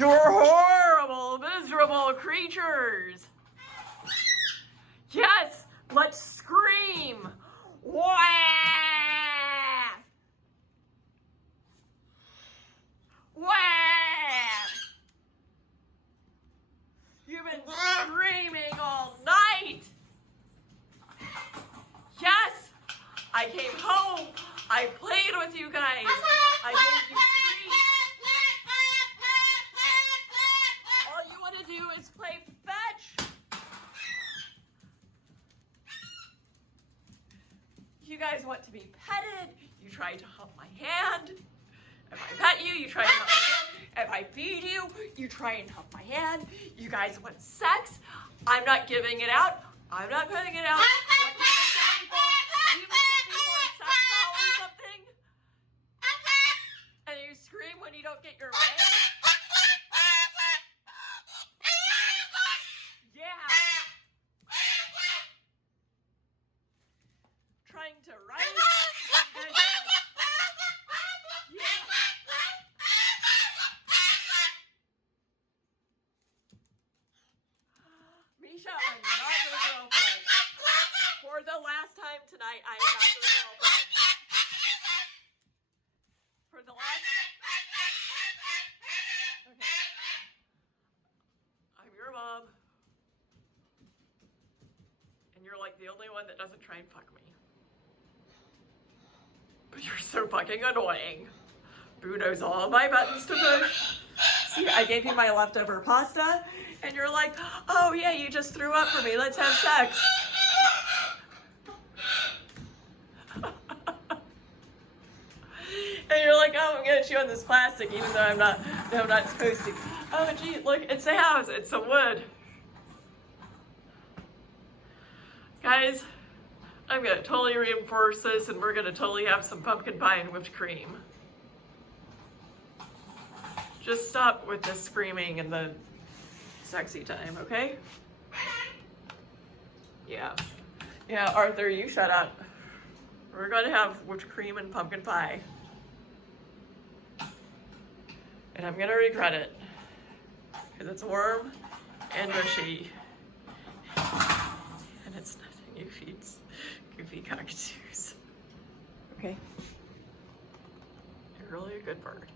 You're horrible, miserable creatures. Yes, let's scream. Wah! Wah! You've been screaming all night. Yes, I came home. I played with you guys. I gave you treats. All you want to do is play fetch. You guys want to be petted. You try to hump my hand. If I pet you, you try to hump my hand. If I feed you, you try and hump my hand. You guys want sex. I'm not giving it out. I'm not putting it out. What do you mistake me for a sex doll or something? And you scream when you don't get your way? Yeah. Trying to write. Yeah. Misha, I'm not your girlfriend. For the last time tonight, I am not your girlfriend. For the last... Okay. I'm your mom. And you're like the only one that doesn't try and fuck me. But you're so fucking annoying. Boo knows all my buttons to push. See, I gave you my leftover pasta, and you're like, oh yeah, you just threw up for me, let's have sex. And you're like, oh, I'm gonna chew on this plastic, even though I'm not supposed to. Oh gee, look, it's a house, it's a wood. Guys, I'm gonna totally reinforce this, and we're gonna totally have some pumpkin pie and whipped cream. Just stop with the screaming and the sexy time, okay? Yeah. Yeah, Arthur, you shut up. We're gonna have whipped cream and pumpkin pie. And I'm gonna regret it. Because it's warm and mushy. And it's nothing you feed goofy cockatoos. Okay? You're really a good bird.